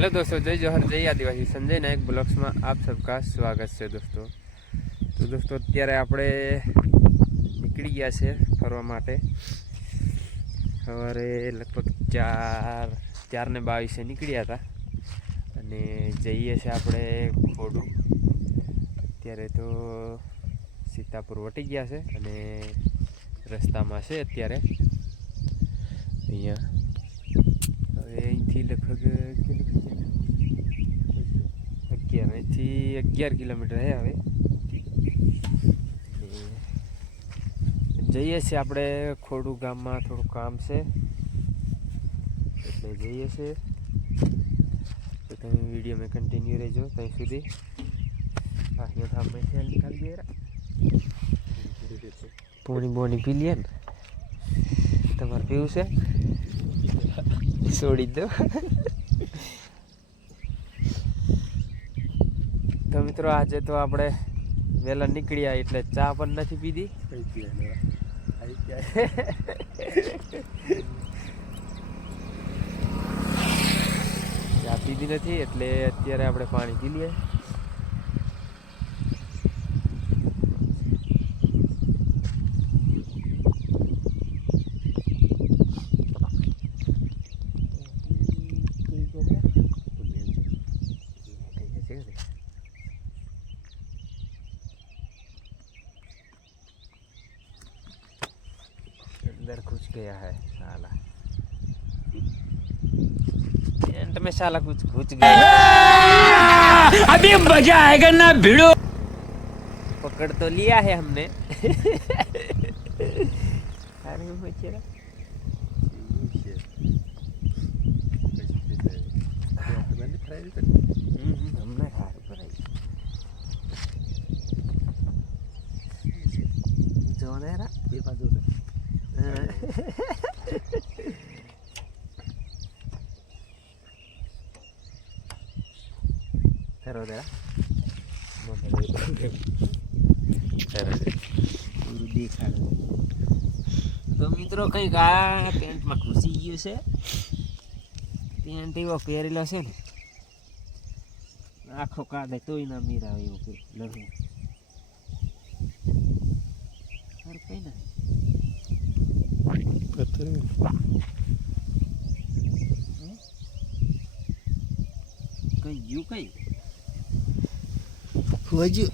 Hello દોસ્તો, જય જોહર જય આદિવાસી. સંજય નાયક બ્લોગ્સમાં આપ સબકા સ્વાગત છે દોસ્તો. તો દોસ્તો, અત્યારે આપણે નીકળી ગયા છે ફરવા માટે. સવારે લગભગ ચાર ચાર ને બાવીસે નીકળ્યા હતા. અને જઈએ છે આપણે ખોડું અત્યારે તો સીતાપુર વટી ગયા છે અને રસ્તામાં છે અત્યારે. અહીંયા. હવે અહીંથી લગભગ અગિયાર, અહીંથી અગિયાર કિલોમીટર હે હવે. જઈએ છીએ આપણે ખોડું ગામમાં, થોડું કામ છે. એટલે જઈએ છીએ. તો તમે વિડીયોમાં કન્ટિન્યુ રહેજો ત્યાં સુધી. અહીંયા તો આપણે ખેલ નીકાળી દે પોણી બોની પી લઈએ ને. તમારે પીવું છે? છોડી દો. મિત્રો આજે તો આપણે વહેલા નીકળ્યા એટલે ચા પણ નથી પીધી. ચા પીધી નથી એટલે અત્યારે આપણે પાણી પી લઈએ. अंदर घुस गया है साला। टेंट में साला कुछ घुस गया। अभी मज़ा आएगा ना भिड़ो। पकड़ तो लिया है हमने। अरे बेचारा हमने हार पर आई जो ने रा Taruh dah. તો મિત્રો કંઈક આ પેન્ટમાં ઘૂસી ગયું છે. પેન્ટ એવો પહેરેલો છે ને. આખો કાદે તોય ના મીરા એવું કંઈક લહુ. કઈ ના. કઈ ગયું કઈ? હજુ.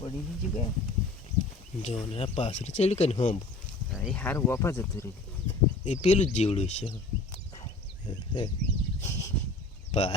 પડી નહીં ગયું જો ને પાછળ ચડી કને હોમ એ સારું વાપા જતું રહ્યું. એ પેલું જ જીવડું છે. પા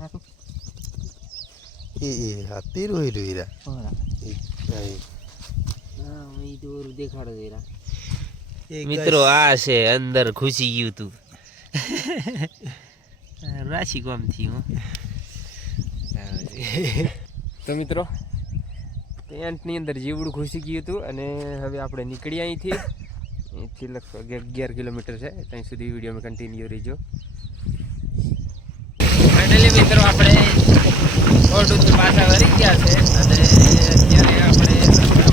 હારું એ હા પેલું હોય હા. હા એ દોરું દેખાડો મિત્રો આ છે અંદર ઘૂસી ગયું તું રાશી કોમ થયું તો મિત્રો ટેન્ટની અંદર જીવડું ઘૂસી ગયું હતું અને હવે આપણે નીકળીએ અહીંથી. અહીંથી લગભગ અગિયાર કિલોમીટર છે. ત્યાં સુધી વિડીયોમાં કન્ટિન્યુ રહીજો મિત્રો આપણે ઓરડું પાછા વળી ગયા છે અને અત્યારે આપણે રસ્તામાં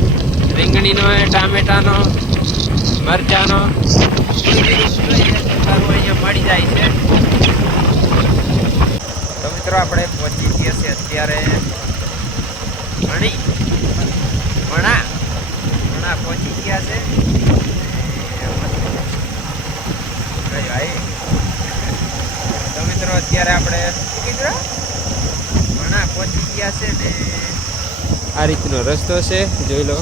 રીંગણીનો, ટામેટાનો, મરચાનો. સારું અહીંયા મળી જાય છે તો મિત્રો આપણે પહોંચી ગયા છે અત્યારે ભણી ભણા ભણા પહોંચી ગયા છે. ભાઈ તો મિત્રો અત્યારે આપણે ભણા પહોંચી ગયા છે ને આ રીતનો રસ્તો છે, જોઈ લો.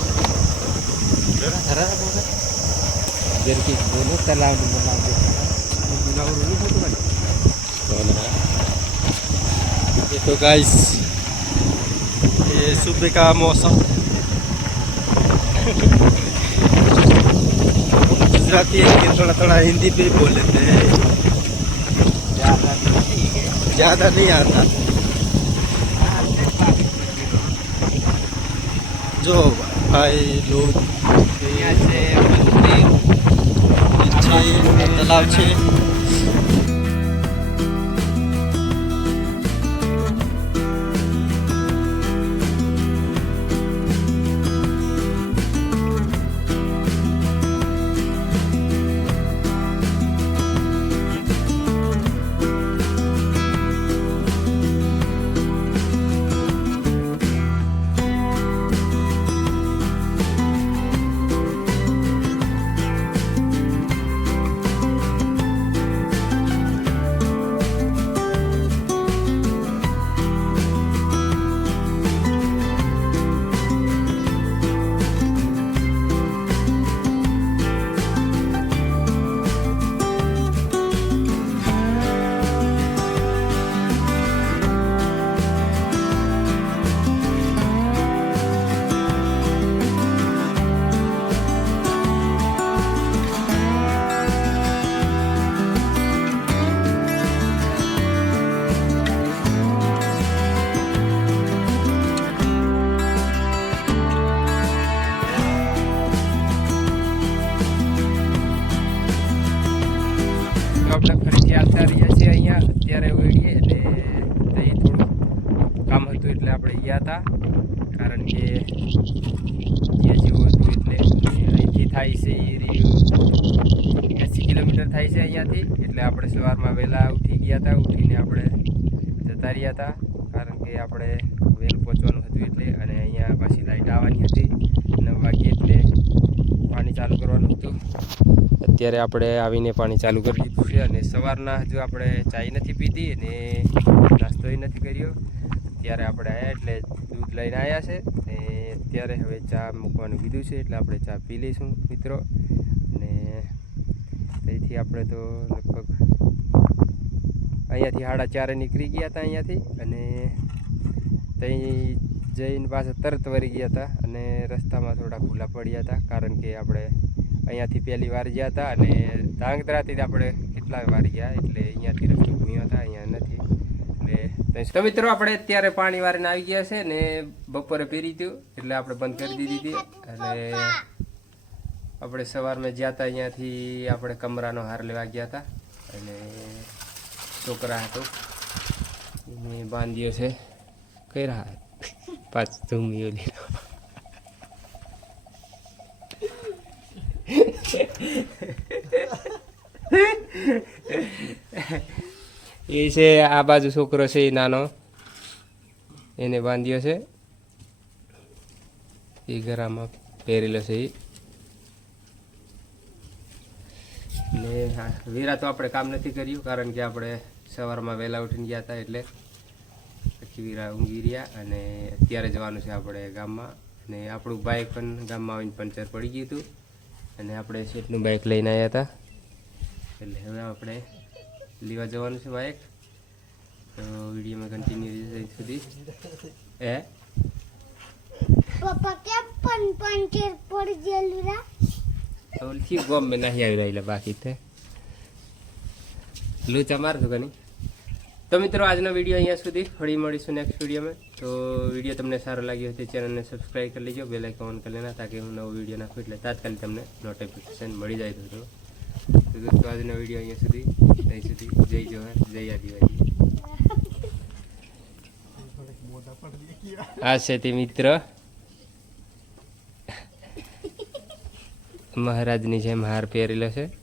ये तो गाइस ये सुबह का मौसम गुजराती है लेकिन थोड़ा थोड़ा हिंदी भी बोल लेते हैं ज़्यादा नहीं आता जो होगा ભાઈ લોજ છે તલાવ છે. આપણે ગયા હતા, કારણ કે જે જેવું એટલે અહીંથી થાય છે એ એંસી કિલોમીટર થાય છે અહીંયાથી, એટલે આપણે સવારમાં વહેલા ઉઠી ગયા હતા, ઉઠીને આપણે જતા રહ્યા હતા, કારણ કે આપણે વહેલું પહોંચવાનું હતું એટલે, અને અહીંયા પાછી લાઇટ આવવાની હતી, નવ વાગ્યે એટલે પાણી ચાલુ કરવાનું હતું. અત્યારે આપણે આવીને પાણી ચાલુ કરી દીધું છે, અને સવારના હજુ આપણે ચાય નથી પીધી, અને નાસ્તોય નથી કર્યો. ત્યારે આપણે આવ્યા એટલે દૂધ લઈને આવ્યા છે અને અત્યારે હવે ચા મૂકવાનું કીધું છે એટલે આપણે ચા પી લઈશું મિત્રો. અને તેથી આપણે તો લગભગ અહીંયાથી સાડા ચારે નીકળી ગયા હતા અહીંયાથી અને ત્યાં જઈને પાછા તરત વળી ગયા હતા અને રસ્તામાં થોડા ભૂલા પડ્યા હતા કારણ કે આપણે અહીંયાથી પહેલી વાર ગયા હતા અને ધાંગધ્રાથી આપણે કેટલા વાર ગયા એટલે અહીંયાથી રસ્તો ભૂમ્યો હતા, અહીંયા નથી. તો મિત્રો આપણે અત્યારે પાણી વારીને આવી ગયા છે ને બપોરે પીરી દીધું એટલે આપણે બંધ કરી દીધી હતી. અને આપણે સવારમાં ગયા હતા અહીંયાથી આપણે કમરાનો હાર લેવા ગયા હતા. અને છોકરા હતો એને બાંધ્યો છે કઈ રહ્યા પાછ લીધો ઓલી. એ છે, આ બાજુ છોકરો છે એ નાનો. એને બાંધ્યો છે. એ ગરામાં પહેરેલો છે એ. ને વીરા તો આપણે કામ નથી કર્યું, કારણ કે આપણે સવારમાં વહેલા ઉઠીને ગયા હતા એટલે પછી વીરા ઊંઘી રહ્યા અને અત્યારે જવાનું છે આપણે ગામમાં. અને આપણું બાઇક પણ ગામમાં આવીને પંચર પડી ગયું હતું. અને આપણે સેટનું બાઇક લઈને આવ્યા હતા. એટલે હવે આપણે લેવા જવાનું છે બાઇક તો વિડીયોમાં કન્ટિન્યુ રહેશે સુધી. એ પપ્પા કેમ પણ પંચર પડી ગયેલું રા? ઓલથી ગોમ મેં નહીં આવી રહેલા બાકી તે. લૂચા મારતો કે નહીં? તો મિત્રો આજનો વીડિયો અહીંયા સુધી. ફરી મળીશું નેક્સ્ટ વિડીયોમાં. તો વીડિયો તમને સારો લાગ્યો હોય તો ચેનલને સબસ્ક્રાઈબ કરી લેજો. બેલ આઇકન ઓન કરી લેના તાકે હું નવો વીડિયો નાખું એટલે તાત્કાલિક તમને નોટિફિકેશન મળી જાય તો. તો દોસ્તો આજનો વીડિયો અહીંયા સુધી. ત્યાં સુધી. જય જોહાર જય આદિવાસી. આ છે તે મિત્ર. મહારાજની જેમ હાર પહેરેલો છે.